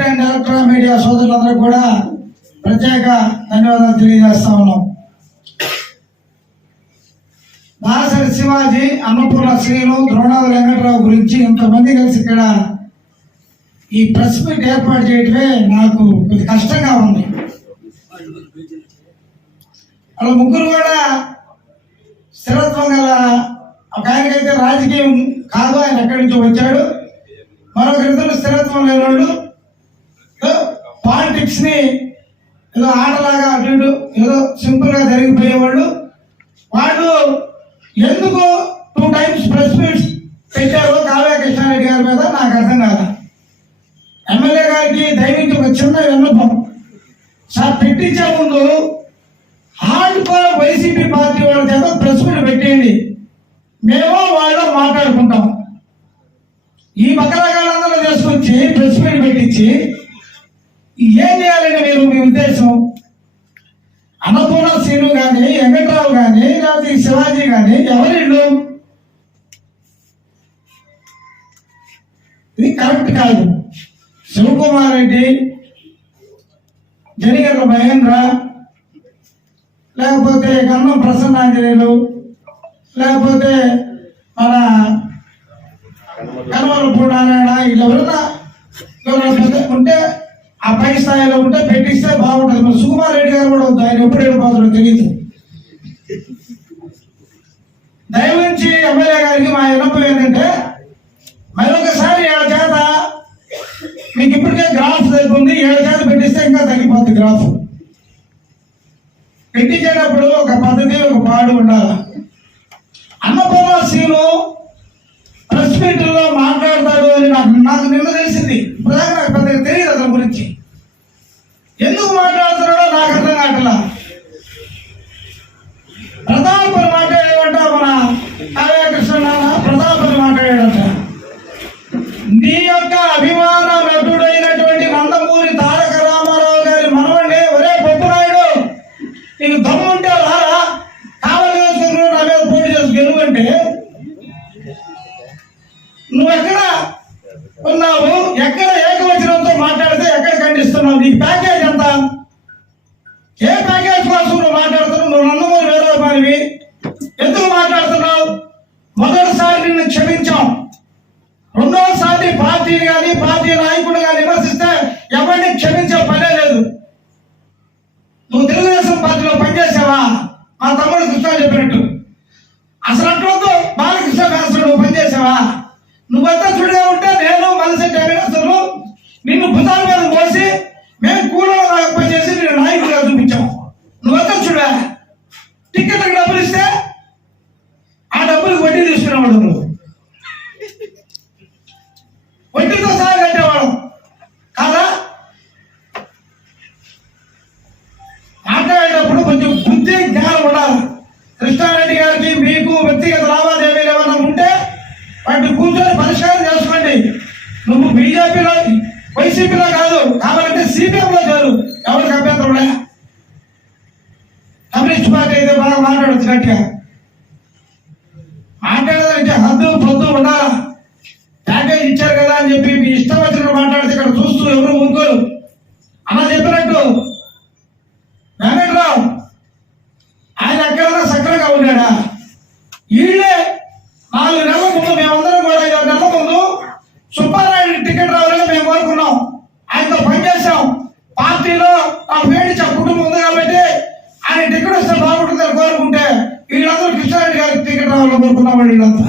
Print and electronic media సోదరులందరూ కూడా ప్రత్యేక ధన్యవాదాలు తెలియజేస్తా ఉన్నాం. దాసరి శివాజీ, అన్నపూర్ణ శ్రీను, ద్రోణాల వెంకటరావు గురించి ఇంతమంది కలిసి ఇక్కడ ఈ ప్రెస్ మీట్ ఏర్పాటు చేయడమే నాకు కొద్ది కష్టంగా ఉంది. అలా ముగ్గురు కూడా స్థిరత్వం గల, ఒక ఆయనకైతే రాజకీయం కాదు, ఆయన ఎక్కడి నుంచో వచ్చాడు. మరొకరిద్దరు స్థిరత్వం లేని వాళ్ళు, పాలిటిక్స్ ని ఏదో ఆటలాగా అటు ఇటు ఏదో సింపుల్ గా జరిగిపోయేవాళ్ళు. వాళ్ళు ఎందుకు 2 times ప్రెస్ మీట్స్ పెట్టారు కావ్య కృష్ణారెడ్డి గారి మీద నాకు అర్థం కాదు. ఎమ్మెల్యే గారికి దయవించి ఒక చిన్న విన్నపం సార్, పెట్టించే ముందు హార్డ్ కోర్ వైసీపీ పార్టీ వాళ్ళ చేత ప్రెస్ మీట్ పెట్టేయండి, మేము వాళ్ళు మాట్లాడుకుంటాం. ఈ బకరగాళ్ళందరూ తీసుకొచ్చి ప్రెస్ మీట్ పెట్టించి ఏం చేయాలండి మీరు? మీ ఉద్దేశం అన్నపూర్ణ శ్రీను కానీ, వెంకట్రావు కానీ, లేకపోతే శివాజీ కానీ ఎవరిళ్ళు? ఇది కరెక్ట్ కాదు. శివకుమార్ రెడ్డి, జనిగర్ల మహేంద్ర, లేకపోతే కన్నం ప్రసన్నాంజనేయులు, లేకపోతే మన కనమల పూడారాయణ, వీళ్ళెవరైనా ఉంటే ఆ పై స్థాయిలో ఉంటే పెట్టిస్తే బాగుంటుంది. మరి సుకుమార్ రెడ్డి గారు కూడా వద్దు, ఆయన ఎప్పుడు వెళ్ళిపోతారో తెలియదు. దయవుంచి ఎమ్మెల్యే గారికి మా విన్నపం ఏంటంటే, మరొకసారి 7 చేత, మీకు ఇప్పటికే గ్రాఫ్ తగ్గుంది, 7 చేత పెట్టిస్తే ఇంకా తగ్గిపోతుంది గ్రాఫ్. పెట్టించేటప్పుడు ఒక పద్ధతి, ఒక పాడు ఉండాలి. అన్నపూర్ణ శ్రీను ప్రెస్ మీట్లో మాట్లాడతాడు అని నాకు నిన్న తెలిసింది. ప్రధాన నాకు పెద్దగా తెలియదు అతని గురించి. ఎందుకు మాట్లాడుతున్నాడో నాకు అర్థం కావట్లా. ప్రతాప్ మాట్లాడేవంట, మన కావ్యకృష్ణ ప్రతాప్ మాట్లాడేదంట. నీ యొక్క అభిమాన నటుడైనటువంటి నందమూరి తారక రామారావు గారి మనవడిని, ఒరే పప్పునాయుడు, నీకు దమ్ముంటే రారా కావాలి నా మీద పోటీ చేసి గెలువంటే నువ్వెక్కడ ఉన్నావు? ఎక్కడ ఏకవచనంతో మాట్లాడితే ఎక్కడ ఖండిస్తున్నావు? నీ ప్యాకేజ్ ఎంత? ఏ ప్యాకేజ్ కోసం నువ్వు మాట్లాడుతున్నావు? నువ్వు నందమూరి వీరాభిమానివి, ఎందుకు మాట్లాడుతున్నావు? మొదటిసారి నిన్ను క్షమించాం, రెండోసారి పార్టీని కానీ పార్టీ నాయకుడు కానీ విమర్శిస్తే ఎవరిని క్షమించే పనే లేదు. నువ్వు తెలుగుదేశం పార్టీలో పనిచేసావా? మా తమ్ముడు కృష్ణ చెప్పినట్టు అసలు అట్లతో బాలకృష్ణ వ్యాసుడు నువ్వు పనిచేసావా? నువ్వంతా చుడిగా ఉంటే నేను మలసెట్టి అసలు నిన్ను భుజాల మీద పోసి మేము కూలలో పనిచేసి నేను నాయకుడిగా చూపించాం. నువ్వంతా చూడా, టికెట్లకు డబ్బులు ఇస్తే ఆ డబ్బులకు వడ్డీ తీసుకునేవాడు, నువ్వు వడ్డీతో సహా కట్టేవాడు కాదా? మాట్లాడేటప్పుడు కొంచెం బుద్ధి జ్ఞానం ఉండాలి. కృష్ణారెడ్డి గారికి మీకు వ్యక్తిగత లావాదేవీలు ఏమైనా ఉంటే వాటిని కూర్చొని పరిష్కారం చేసుకోండి. నువ్వు బీజేపీలో వైసీపీలో కాదు, కావాలంటే సిపిఎంలో చేరు, ఎవరికి అభ్యంతరం లే. కమ్యూనిస్ట్ పార్టీ అయితే బాగా మాట్లాడచ్చు, గట్టిగా మాట్లాడదంటే హద్దు పొద్దు ఉండాలా. ప్యాకేజ్ ఇచ్చారు కదా అని చెప్పి మీ ఇష్టం వచ్చినట్టు మాట్లాడితే ఇక్కడ చూస్తూ ఎవరు ఊరుకోరు. అలా చెప్పినట్టు వెంకట్రావు ఆయన ఎక్కడైనా సక్రంగా ఉన్నాడా? వీళ్ళే 4 నెలల ముందు మేమందరం కూడా 5 నెలల ముందు సుబ్బారాయుడు టికెట్ రావాలని మేము కోరుకున్నాం. ఆయనతో పనిచేసాం. పార్టీలో ఆ వేడి కుటుంబం ఉంది కాబట్టి ఆయన టికెట్ వస్తే బాగుంటుందని కోరుకుంటే వీళ్ళందరూ కృష్ణారెడ్డి గారికి టికెట్ రావాలని కోరుకున్నాం. వీళ్ళంతా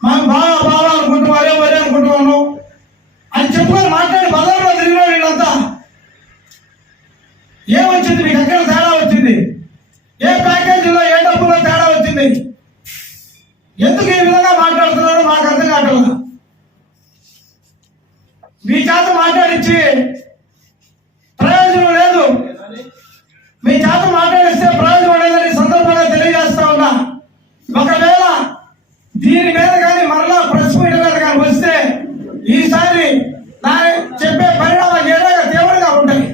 మాకు బాగా అనుకుంటాం, వరే అనుకుంటున్నాను అని చెప్పుకొని మాట్లాడి బజార్లో తిరిగిన వీళ్ళంతా. ఏమొచ్చింది మీకు? ఎక్కడ తేడా వచ్చింది? ఏ ప్యాకేజీలో ఏ డబ్బులో తేడా వచ్చింది? ఎందుకు ఈ విధంగా మాట్లాడుతున్నారో మాకు అర్థం కావట్లేదు. మీ చేత మాట్లాడించి ప్రయోజనం లేదు, మీ చేత మాట్లాడిస్తే ప్రయోజనం లేదని సందర్భంగా తెలియజేస్తా ఉన్నా. ఒకవేళ దీని మీద కానీ మరలా ప్రెస్ మీట్ మీద కానీ వస్తే ఈసారి చెప్పే పరిణామాలు ఏదైనా తీవ్రంగా ఉంటాయి.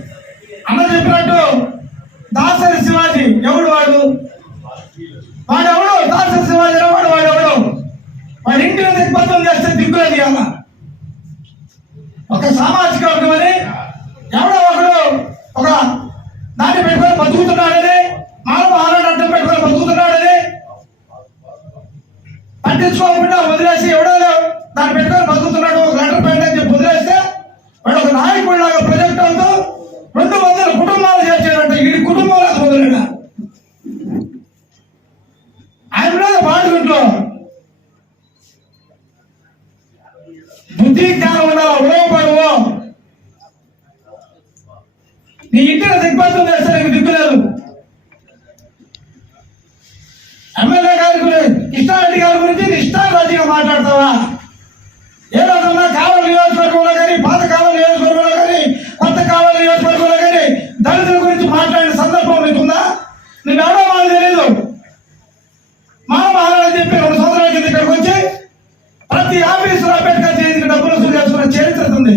అన్న చెప్పినట్టు దాసరి శివాజీ ఎవడు? వాడెవడు? దాసరి శివాజీ వాడెవడు? వాడి ఇంటిని దిగ్బంధం చేస్తే దిగ్గులేదు. ఒక సామాజిక వర్గం అని ఎవడో ఒకడు ఒక దాన్ని పెట్టుకొని బతుకుతున్నాడని, మానవ ఆనాడు అడ్డం పెట్టుకొని బతుకుతున్నాడని పట్టించుకోకుండా వదిలేసి ఎవడో దాన్ని పెట్టుకొని బతుకుతున్నాడు, ఒక లెటర్ పెట్టి అని చెప్పి వదిలేస్తే వాడు ఒక నాయకుడు లాగా ప్రొజెక్ట్ అవుతూ 200 కుటుంబాలు చేర్చాడంటే ఈ కుటుంబంలో వదిలేడా ఆయన మీద బాడుగుంట్లో బుద్ధి జ్ఞానం ఉండాలి. ఉపయోగపడవు. నీ ఇంటిని దిగ్బంధం చేస్తే నీకు దిక్కులేదు. ఎమ్మెల్యే గారి గురించి, కృష్ణారెడ్డి గారి గురించి ఇష్టారాజీగా మాట్లాడతావా? ఏ రోజున్నా కావలి నియోజకవర్గంలో కానీ, పాత కావలి నియోజకవర్గంలో కానీ, కొత్త కావలి నియోజకవర్గంలో కానీ దళితుల గురించి మాట్లాడిన సందర్భం నీకుందా? నువ్వు ఎవడో వాళ్ళు తెలియదు. మానవాలని చెప్పి 2 సంవత్సరాల కింద ఇక్కడికి వచ్చి ప్రతి ఆఫీసులో అంబేద్కర్ జయంతికి డబ్బులు వసూలు చేసుకున్న చరిత్ర ఉంది.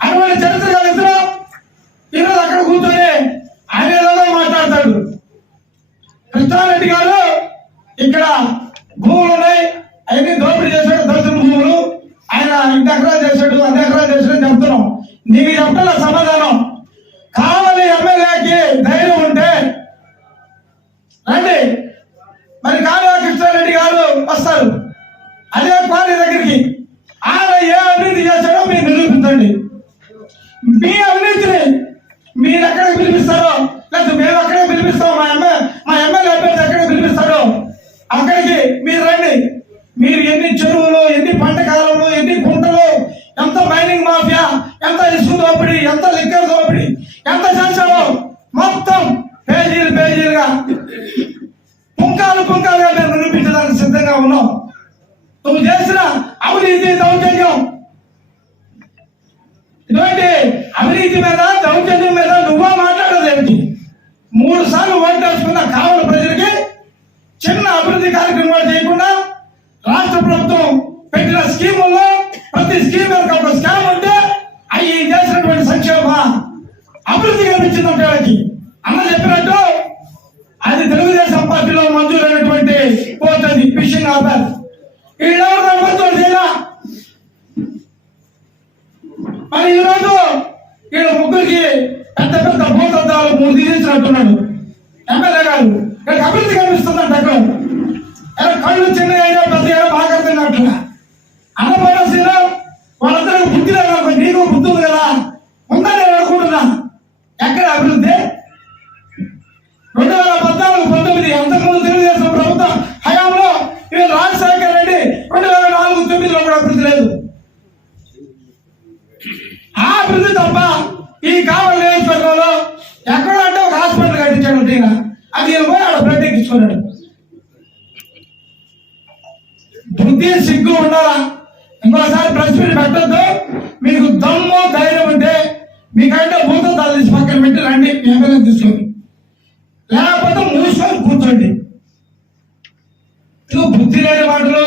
అటువంటి చరిత్ర కలిగిన ఈరోజు అక్కడ కూర్చొని ఆయన ఏదో మాట్లాడతాడు. కృష్ణారెడ్డి గారు ఇక్కడ భూములు ఉన్నాయి, అవన్నీ దోపిడీ చేశాడు, దళితుల భూములు ఆయన 2 ఎకరాలు చేశాడు, 2 ఎకరాలు చేశాడు చెప్తున్నాం. నీకు చెప్పాల సమాధానం. కావలి ఎమ్మెల్యేకి ధైర్యం ఉంటే రండి, మరి కాలువ కృష్ణారెడ్డి గారు వస్తారు అదే పార్టీ దగ్గరికి. ఆయన ఏ అవినీతి చేశాడో మీరు నిరూపించండి. మీ అవినీతిని మీరు ఎక్కడికి పిలిపిస్తారో, లేకపోతే మేము ఎక్కడికి పిలిపిస్తాం, మా ఎమ్మెల్యే అభ్యర్థి ఎక్కడికి పిలిపిస్తాడో అక్కడికి మీరు రండి. మీరు ఎన్ని చెరువులు, ఎన్ని పంట కాలంలో, ఎన్ని కుంటలు, ఎంత మైనింగ్ మాఫియా, ఎంత ఇసుక దోపిడీ, ఎంత లిక్కర్ దోపిడీ, ఎంత చేశారో మొత్తం పేజీలుగా పుంకాలుగా మేము నిరూపించడానికి సిద్ధంగా ఉన్నాం. నువ్వు చేసిన అవినీతి దౌర్జన్యం, ఇటువంటి అవినీతి మీద దౌర్జన్యం మీద నువ్వా మాట్లాడేదేమిటి? 3 సార్లు ఓటు వేసుకున్న కావలి ప్రజలకి చిన్న అభివృద్ధి కార్యక్రమాలు చేయకుండా రాష్ట్ర ప్రభుత్వం పెట్టిన స్కీముల్లో ప్రతి స్కీమ్ ఒక స్కామ్ ఉంటే అవి చేసినటువంటి సంక్షేమ అభివృద్ధి కనిపించిందంటే వాళ్ళకి అన్న చెప్పినట్టు అది తెలుగుదేశం పార్టీలో మంజూరైనటువంటి పోర్ట్, అది ఫిషింగ్ హార్బర్. మరి ఈరోజు వీళ్ళ ముగ్గురికి పెద్ద భూతద్దాలు 3 తీసినట్టున్నాడు ఎమ్మెల్యే గారు. ఇక్కడ అభివృద్ధి కనిపిస్తుందంట. అక్కడ కళ్ళు చిన్న అయినా పెద్ద అయినా బాగా అర్థం కావట్లా. అన్నపూర్ణ వాళ్ళందరూ బుద్ధి లేదు, నీకు బుద్ధి ఉంది కదా ఉందని నేను అనుకుంటున్నా. ఎక్కడ అభివృద్ధి? 2014-19 అంతకుముందు తెలుగుదేశం ప్రభుత్వం హయాంలో రాజశేఖర్ రెడ్డి 2004-9లో కూడా అభివృద్ధి లేదు. ఆ అభివృద్ధి తప్ప ఈ కావలి నియోజకవర్గంలో ఎక్కడో అంటే ఒక హాస్పిటల్ కట్టించాడు ఈయన. అది పోయి ఆడ బ్లడ్ ఎక్కించుకున్నాడు. బుద్ధి సిగ్గు ఉండాలా? ఇంకోసారి ప్రెస్ మీట్ పెట్టద్దు. మీకు దమ్ము ధైర్యం ఉంటే మీకంటే భూతద్దాలు తీసి పక్కన పెట్టి రండి, ఎమ్మెల్యే తీసుకొని, లేకపోతే మూసుకొని కూర్చోండి. బుద్ధి లేని మాటలు,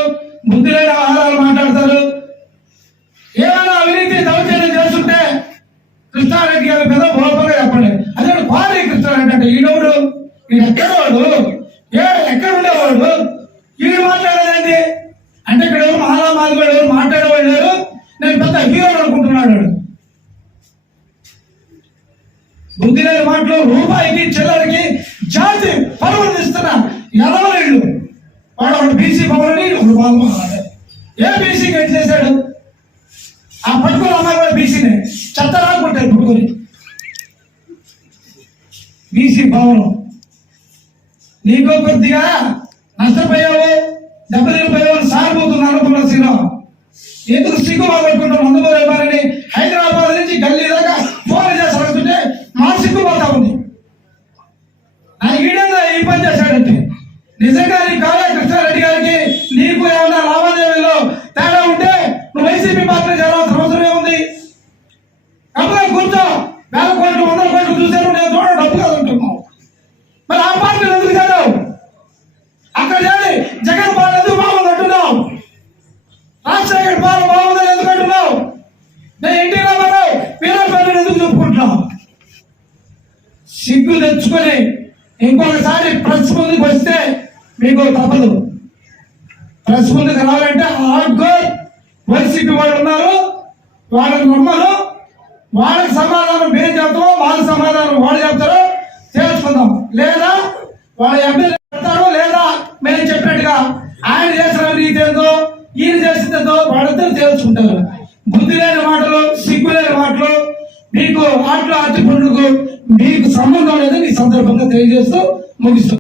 బుద్ధి లేని ఆహారాలు మాట్లాడతారు. ఏమైనా అవినీతి దౌర్జన్యం చేస్తుంటే కృష్ణారెడ్డి గారి మీద గొప్పగా చెప్పండి. అదే భారీ కృష్ణారెడ్డి అంటే ఈడోడు, ఈడు ఎక్కడవాడు, ఎక్కడ ఉండేవాడు, ఈడు మాట్లాడేదండి అంటే ఇక్కడ ఎవరు మహారామాలు ఎవరు మాట్లాడేవాడు లేరు. నేను పెద్ద హీరో అనుకుంటున్నాడు. బుద్ధి లేని మాటలు, రూపాయికి చిల్లరికి జాతి పరువులు ఇస్తున్న ఎదవలేళ్ళు. వాడు ఒకటి బీసీ పవన్ని ఒకటి బాగున్నాడు. ఏ బీసీకి ఎట్ చేశాడు? ఆ పట్టుకుని అమ్మాయి కూడా బీసీనే చెత్త రాకుంటారు పట్టుకొని. బీసీ భవనం నీకో కొద్దిగా నష్టపోయావు, దెబ్బతిరిపోయావు, సారిపోతున్న అనుకున్న సినిమా ఎందుకు సిగ్గు బాగుంటున్నాం? అందుకోలేమని హైదరాబాద్ నుంచి గల్లీ దాకా ఫోన్ చేసి అడుగుతుంటే మా సిగ్గుపోతా ఉంది. నా ఈడేదో ఈ పని చేశాడంటే నిజంగా నీ కావ్య కృష్ణారెడ్డి గారికి నీకు ఏమన్నా లావాదేవీల్లో తేడా ఉంటే నువ్వు వైసీపీ పార్టీ చేయాల్సిన అవసరం ఏముంది? డబ్బుగా కూర్చో. 1,000 కోట్లు 100 కోట్లు చూశాను, నేను చూడ డబ్బు కాదంటున్నావు. మరి ఆ పార్టీలు ఎందుకు చేద్దావు? అక్కడ చేయాలి. జగన్ పాలన ఎందుకు బాగుంది అంటున్నావు? రాజశేఖర్ పాలన బాగుందని ఎందుకు అంటున్నావు? నేను ఇంటి రామారావు వీరపల్లిని ఎందుకు చెప్పుకుంటున్నావు? సిగ్గు తెచ్చుకొని ఇంకొకసారి ప్రెస్ ముందుకు వస్తే మీకు తప్పదు. ప్రెస్ ముందుకు రావాలంటే హార్డ్ కోర్ వైసీపీ వాళ్ళు ఉన్నారు, వాళ్ళని నమ్మను. వాళ్ళకి సమాధానం మేము చెప్తాము, వాళ్ళకి సమాధానం వాళ్ళు చెప్తారు, తెలుసుకుందాం. లేదా వాళ్ళ ఎమ్మెల్యే చెప్తారు, లేదా మేము చెప్పినట్టుగా ఆయన చేసిన రీతి ఏందో ఈయన చేసిందో వాళ్ళిద్దరు తెలుసుకుంటారు. బుద్ధి లేని మాటలు, సిగ్గు లేని మాటలు, మీకు ఆటలు అట్టి పండుగ మీకు సంబంధం లేదని ఈ సందర్భంగా తెలియజేస్తూ ముగిస్తాం.